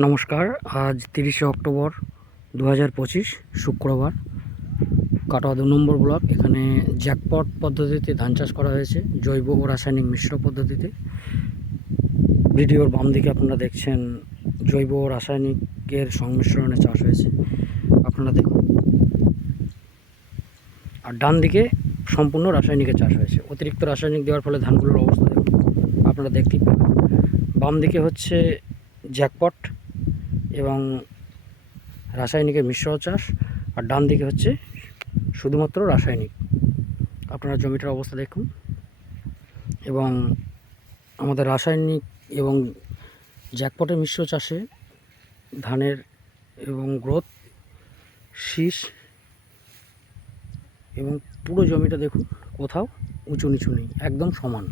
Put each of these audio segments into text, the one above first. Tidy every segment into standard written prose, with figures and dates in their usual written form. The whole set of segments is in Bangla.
নমস্কার। আজ 30শে অক্টোবর 2025 শুক্রবার। কাটোয়া 2 নম্বর ব্লক। এখানে জ্যাকপট পদ্ধতিতে ধান চাষ করা হয়েছে, জৈব ও রাসায়নিক মিশ্র পদ্ধতিতে। ভিডিওর বাম দিকে আপনারা দেখছেন জৈব ও রাসায়নিকের সংমিশ্রণে চাষ হয়েছে, আপনারা দেখুন। আর ডান দিকে সম্পূর্ণ রাসায়নিকের চাষ হয়েছে। অতিরিক্ত রাসায়নিক দেওয়ার ফলে ধানগুলোর অবস্থা দেখুন, আপনারা দেখতেই পাবেন। বাম দিকে হচ্ছে জ্যাকপট এবং রাসায়নিকের মিশ্র চাষ, আর ডান দিকে হচ্ছে শুধুমাত্র রাসায়নিক। আপনারা জমিটার অবস্থা দেখুন। এবং আমাদের রাসায়নিক এবং জ্যাকপটের মিশ্র চাষে ধানের এবং গ্রোথ, শীষ এবং পুরো জমিটা দেখুন, কোথাও উঁচু নিচু নেই, একদম সমান।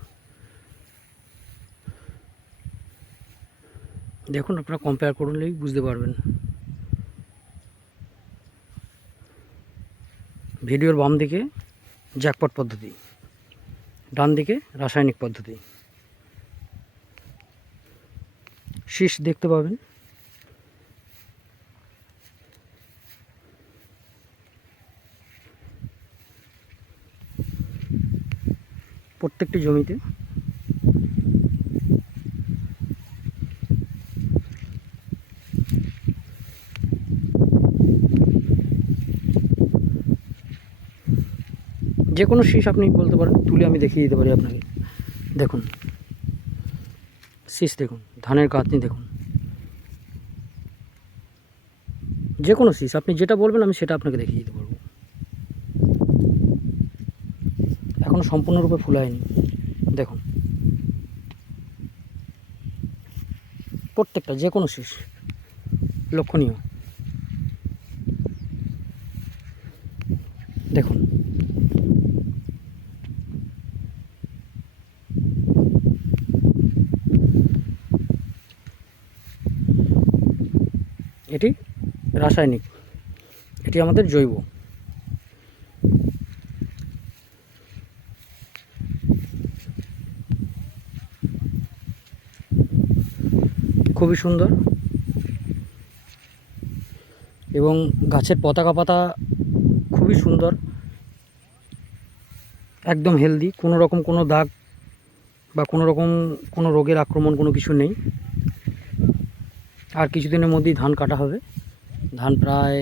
দেখুন, আপনারা কম্পেয়ার করলেই বুঝতে পারবেন। ভিডিওর বাম দিকে জ্যাকপট পদ্ধতি, ডান দিকে রাসায়নিক পদ্ধতি। শীষ দেখতে পাবেন। প্রত্যেকটি জমিতে যে কোনো শীষ আপনি বলতে পারেন, তুলে আমি দেখিয়ে দিতে পারি আপনাকে। দেখুন শীষ, দেখুন ধানের গাঁথনি, দেখুন যে কোনো শীষ আপনি যেটা বলবেন আমি সেটা আপনাকে দেখিয়ে দিতে পারবো। এখনও সম্পূর্ণরূপে ফুলায়নি, দেখুন প্রত্যেকটা, যে কোনো শীষ লক্ষণীয়। দেখুন এটি রাসায়নিক, এটি আমাদের জৈব। খুবই সুন্দর এবং গাছের পতাকা পাতা খুবই সুন্দর, একদম হেলদি, কোনো রকম কোনো দাগ বা কোনো রকম কোনো রোগের আক্রমণ কোনো কিছু নেই। আর কিছুদিনের মধ্যেই ধান কাটা হবে, ধান প্রায়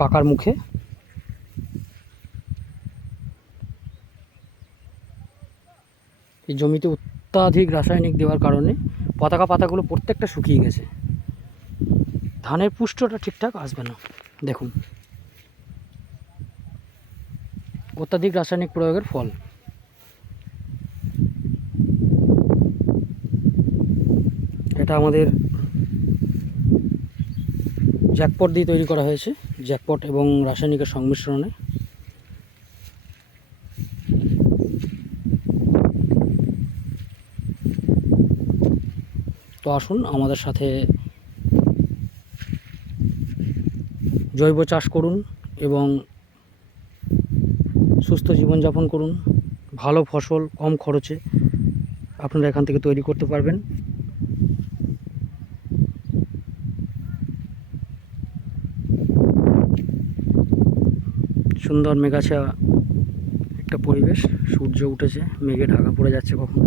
পাকার মুখে। এই জমিতে অত্যাধিক রাসায়নিক দেওয়ার কারণে পতাকা পাতাগুলো প্রত্যেকটা শুকিয়ে গেছে, ধানের পুষ্টটা ঠিকঠাক আসবে না। দেখুন অত্যাধিক রাসায়নিক প্রয়োগের ফল। এটা আমাদের জ্যাকপট দিয়ে তৈরি করা হয়েছে, জ্যাকপট এবং রাসায়নিকের সংমিশ্রণে। তো আসুন আমাদের সাথে জৈব চাষ করুন এবং সুস্থ জীবনযাপন করুন। ভালো ফসল কম খরচে আপনারা এখান থেকে তৈরি করতে পারবেন। সুন্দর মেঘাছা একটা পরিবেশ, সূর্য উঠেছে, মেঘে ঢাকা পড়ে যাচ্ছে কখন,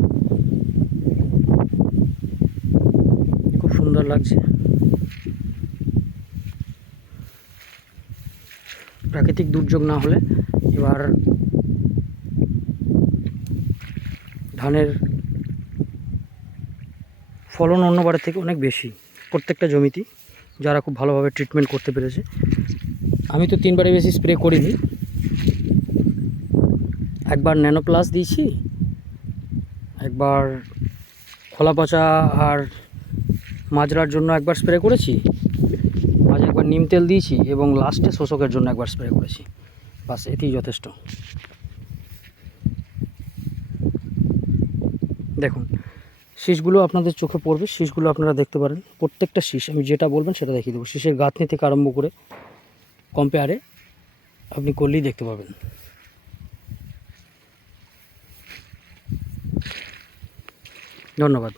খুব সুন্দর লাগছে। প্রাকৃতিক দুর্যোগ না হলে এবার ধানের ফলন অন্যবারের থেকে অনেক বেশি প্রত্যেকটা জমিতেই, যারা খুব ভালোভাবে ট্রিটমেন্ট করতে পেরেছে। আমি তো 3বারের বেশি স্প্রে করিনি, একবার ন্যানো প্লাস দিয়েছি, একবার খোলা পচা আর মাজরার জন্য একবার স্প্রে করেছি, মাঝে একবার নিম তেল দিয়েছি এবং লাস্টে শোষকের জন্য একবার স্প্রে করেছি। বাস, এটিই যথেষ্ট। দেখুন শীষগুলো আপনাদের চোখে পড়বে, শীষগুলো আপনারা দেখতে পারেন। প্রত্যেকটা শীষ আমি যেটা বলবেন সেটা দেখিয়ে দেবো। শীষের গাঁথনি থেকে আরম্ভ করে কম্পেয়ারে আপনি করলেই দেখতে পাবেন। ধন্যবাদ।